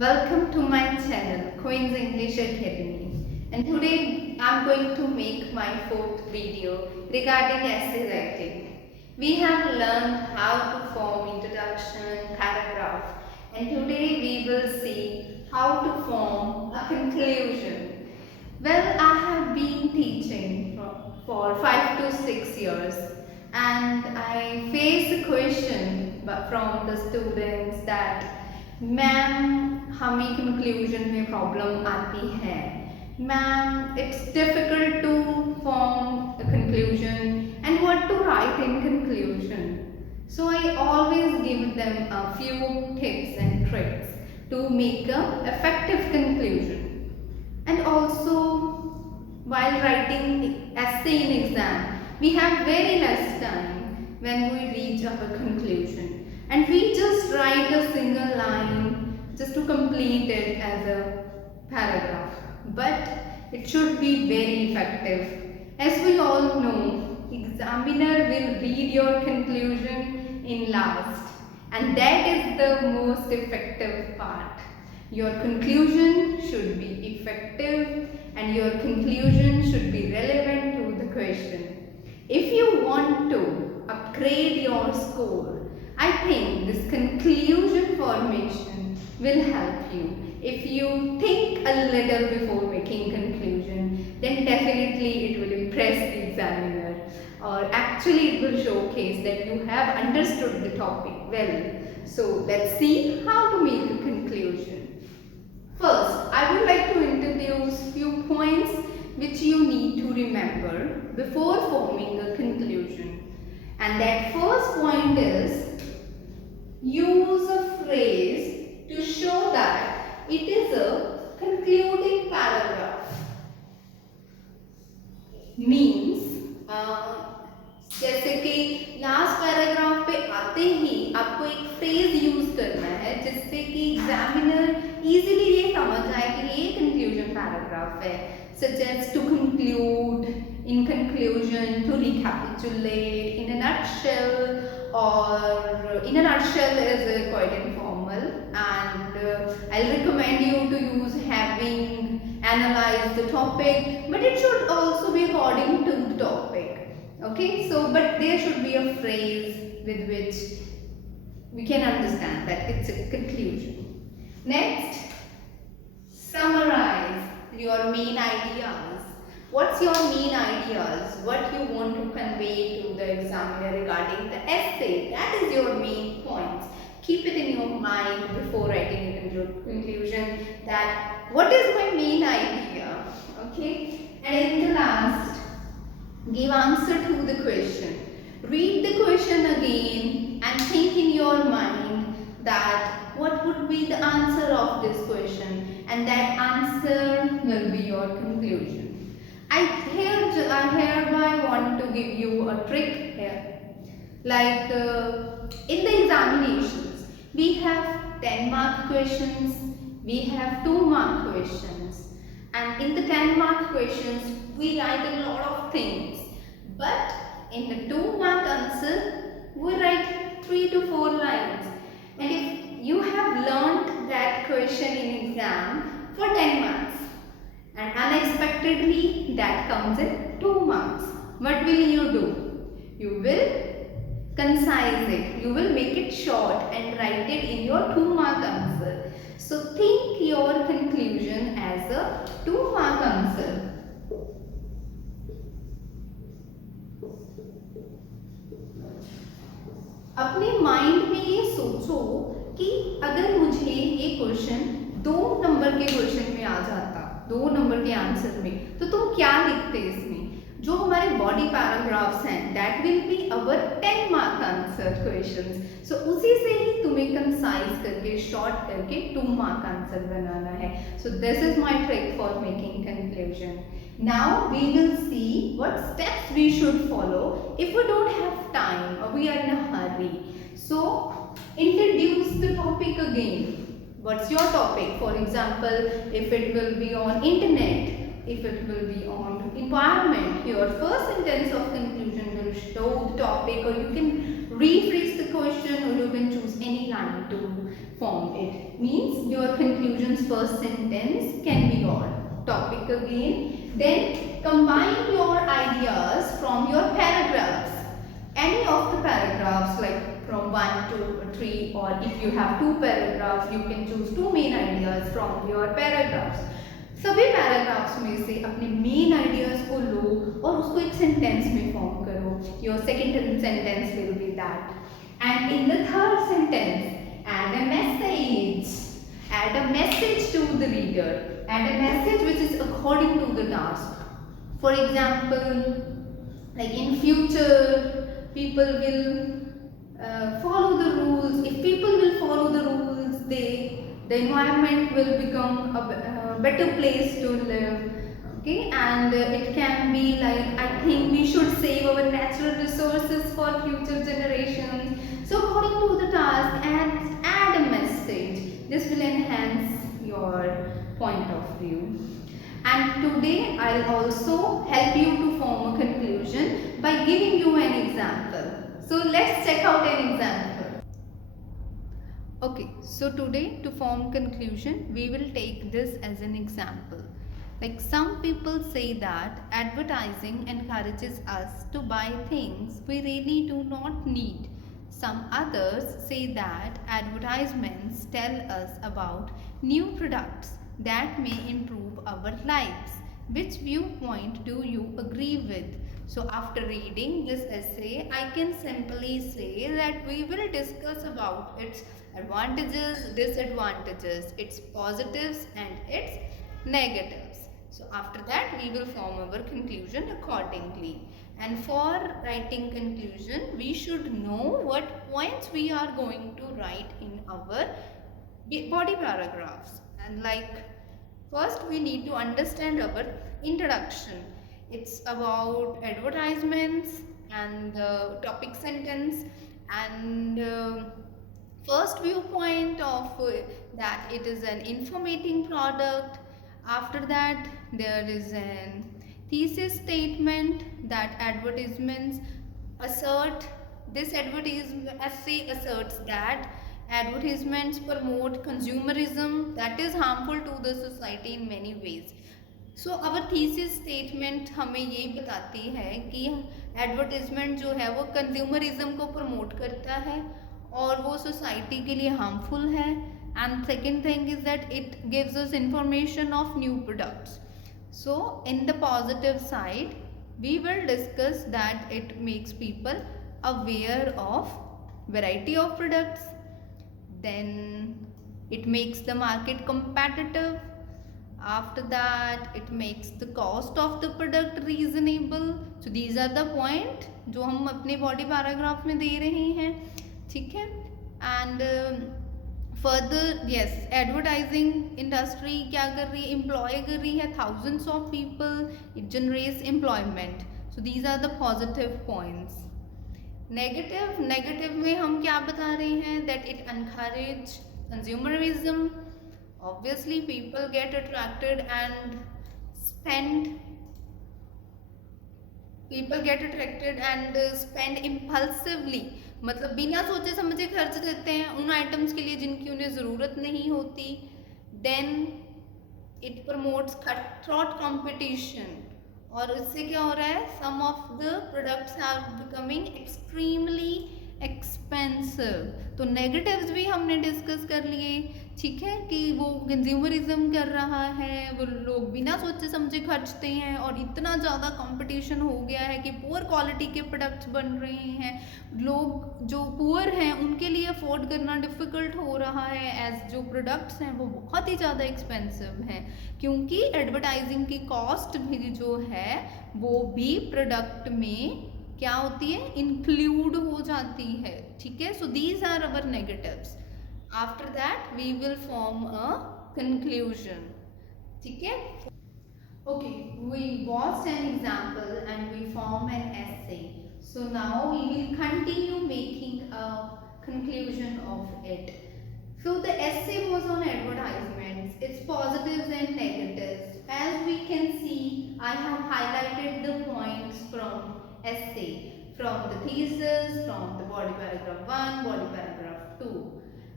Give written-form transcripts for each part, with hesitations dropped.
Welcome to my channel, Queen's English Academy. And today I'm going to make my fourth video regarding essay writing. We have learned how to form introduction, paragraph, and today we will see how to form a conclusion. Well, I have been teaching for 5 to 6 years and I face a question from the students that ma'am हमें conclusion में problem आती है ma'am it's difficult to form a conclusion and what to write in conclusion so I always give them a few tips and tricks to make a effective conclusion. And also while writing essay in exam, we have very less time when we reach our conclusion. And we just write a single line just to complete it as a paragraph. But it should be very effective. As we all know, examiner will read your conclusion in last. And that is the most effective part. Your conclusion should be effective and your conclusion should be relevant to the question. If you want to upgrade your score, I think this conclusion formation will help you. If you think a little before making conclusion, then definitely it will impress the examiner, or actually it will showcase that you have understood the topic well. So let's see how to make a conclusion. First, I would like to introduce few points which you need to remember before forming a conclusion. And that first point is, use a phrase to show that it is a concluding paragraph. Means जैसे कि last paragraph पे आते ही आपको एक phrase use करना है जिससे कि एग्जामिनर इजीली ये समझ जाए कि ये कंक्लूजन पैराग्राफ है. Such as to conclude, in conclusion, to recapitulate, in a nutshell, or in a nutshell is quite informal, and I'll recommend you to use having, analyze the topic, but it should also be according to the topic. Okay, so but there should be a phrase with which we can understand that it's a conclusion. Next, summarize your main ideas. What's your main ideas? What you want to convey to the examiner regarding the essay? That is your main points. Keep it in your mind before writing a conclusion, that what is my main idea? Okay, and in the last, give answer to the question. Read the question again and think in your mind that what would be the answer of this question, and that answer will be your conclusion. I hereby want to give you a trick here. Like in the examinations, we have 10-mark questions, we have 2-mark questions. And in the 10-mark questions, we write a lot of things. But in the 2-mark answer, we write 3 to 4 lines. And if you have learnt that question in exam for 10 marks, and unexpectedly that comes in 2 marks, what will you do? You will concise it. You will make it short and write it in your 2-mark answer. So think your conclusion as a 2-mark answer. अपने mind में ये सोचो कि अगर मुझे ये question 2 number के question में आ जाता, 2 नंबर के आंसर में, तो तुम क्या लिखते इसमें? जो हमारे बॉडी पैराग्राफ्स हैं, that will be our 10-mark answer questions. सो उसी से ही तुम्हें कंसाइज करके, शॉर्ट करके 2-mark आंसर बनाना है. So this is my trick for making conclusion. Now we will see what steps we should follow if we don't have time or we are in a hurry. So introduce the topic again. What's your topic? For example, if it will be on internet, if it will be on environment, your first sentence of conclusion will show the topic, or you can rephrase the question, or you can choose any line to form it. Means your conclusion's first sentence can be your topic again. Then combine your ideas from your paragraphs. Any of the paragraphs, like from 1 to 3, or if you have 2 paragraphs, you can choose 2 main ideas from your paragraphs. सभी paragraphs में से अपने main ideas को लो और उसको एक sentence में form करो. Your second sentence will be that. And in the third sentence add a message. Add a message to the reader. Add a message which is according to the task. For example, like in future, people will follow the rules. If people will follow the rules, the environment will become a better place to live. Okay, and it can be like, I think we should save our natural resources for future generations. So according to the task, add a message. This will enhance your point of view. And today I'll also help you to form a conclusion by giving you an example. So let's check out an example. Okay, so today to form conclusion, we will take this as an example. Like, some people say that advertising encourages us to buy things we really do not need. Some others say that advertisements tell us about new products that may improve our lives. Which viewpoint do you agree with? So after reading this essay, I can simply say that we will discuss about its advantages, disadvantages, its positives and its negatives. So after that, we will form our conclusion accordingly. And for writing conclusion, we should know what points we are going to write in our body paragraphs. And like, first we need to understand our introduction. It's about advertisements and the topic sentence, and first viewpoint of that it is an informating product. After that, there is an thesis statement that advertisements assert. This advertisement essay asserts that advertisements promote consumerism that is harmful to the society in many ways. So our thesis statement हमें ये बताती है कि advertisement जो है वो consumerism को promote करता है और वो सोसाइटी के लिए हार्मफुल है. And second thing is that it gives us information of new products. So in the positive side we will discuss that it makes people aware of variety of products. Then it makes the market competitive. After that, it makes the cost of the product reasonable. So these are the point जो हम अपने body paragraph में दे रहे हैं. ठीक है. And further yes, advertising industry क्या कर रही है? एम्प्लॉय कर रही है thousands of people. It generates employment. So these are the positive points. Negative में हम क्या बता रहे हैं? That it encourage consumerism. Obviously, people get attracted and spend impulsively. मतलब बिना सोचे समझे खर्च देते हैं उन आइटम्स के लिए जिनकी उन्हें ज़रूरत नहीं होती. Then it promotes cutthroat competition. और इससे क्या हो रहा है? Some of the products are becoming extremely expensive. तो नेगेटिव्स भी हमने डिस्कस कर लिए. ठीक है, कि वो कंज्यूमरिज्म कर रहा है, वो लोग बिना सोचे समझे खर्चते हैं और इतना ज़्यादा कंपटीशन हो गया है कि पुअर क्वालिटी के प्रोडक्ट्स बन रहे हैं. लोग जो पुअर हैं उनके लिए अफोर्ड करना डिफ़िकल्ट हो रहा है, एज जो प्रोडक्ट्स हैं वो बहुत ही ज़्यादा एक्सपेंसिव हैं, क्योंकि एडवर्टाइजिंग की कॉस्ट भी जो है वो भी प्रोडक्ट में क्या होती है? इंक्लूड हो जाती है. ठीक है. So these are our negatives. After that we will form a conclusion. ठीक है. Okay, we watched an example and we form an essay. So now we will continue making a conclusion of it. So the essay was on advertisements, its positives and negatives. As we can see, I have highlighted the points from essay. from the thesis, from the body paragraph 1, body paragraph 2,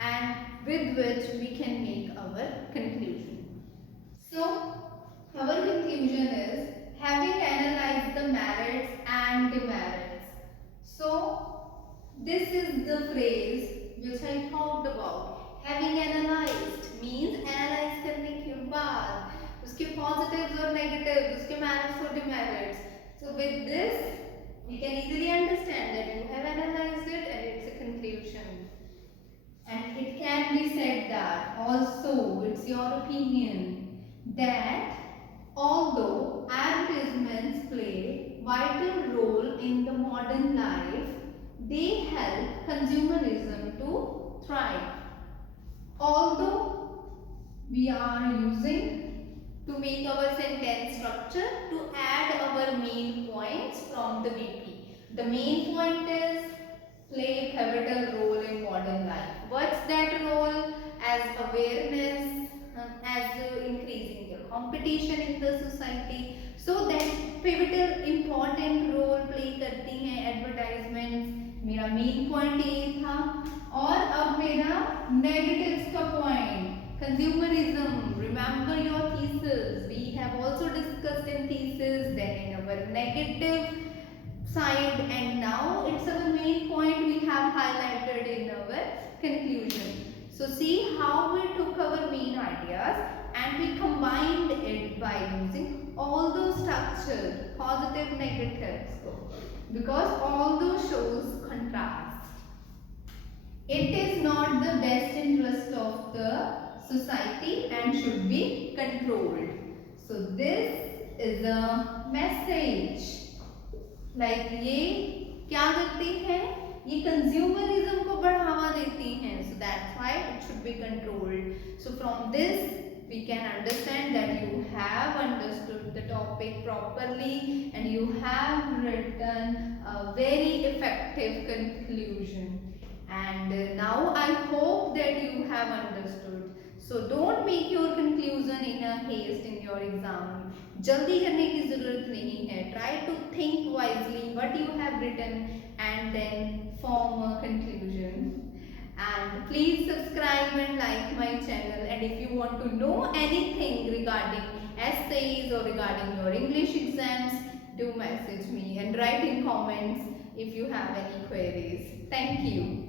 and with which we can make our conclusion. So, our conclusion is having analyzed the merits and demerits. So, this is the phrase which I talked about. Having analyzed means analyze करने के बाद उसके positives और negatives, उसके merits और demerits. So, with this, we can easily understand that you have analyzed it and it's a conclusion. And it can be said that also, it's your opinion, that although advertisements play vital role in the modern life, they help consumerism to thrive. Although we are using to make our sentence structure to add our main points from the BP. The main point is play pivotal role in modern life. What's that role? As awareness, as increasing the competition in the society. So that pivotal important role play करती हैं advertisements. मेरा main point ये था और अब मेरा negatives का point. Consumerism. Remember your thesis. We have also discussed in thesis, then in our negative side, and now it's our main point we have highlighted in our conclusion. So see how we took our main ideas and we combined it by using all those structures, positive, negatives, because all those shows contrast. It is not the best interest of the society and should be controlled. So this is a message. Like ये क्या करती हैं? ये consumerism को बढ़ावा देती हैं. So that's why it should be controlled. So from this we can understand that you have understood the topic properly and you have written a very effective conclusion. And now I hope that you have understood. So don't make your conclusion in a haste in your exam. जल्दी करने की ज़रूरत नहीं है. Try to think wisely what you have written and then form a conclusion. And please subscribe and like my channel. And if you want to know anything regarding essays or regarding your English exams, do message me and write in comments if you have any queries. Thank you.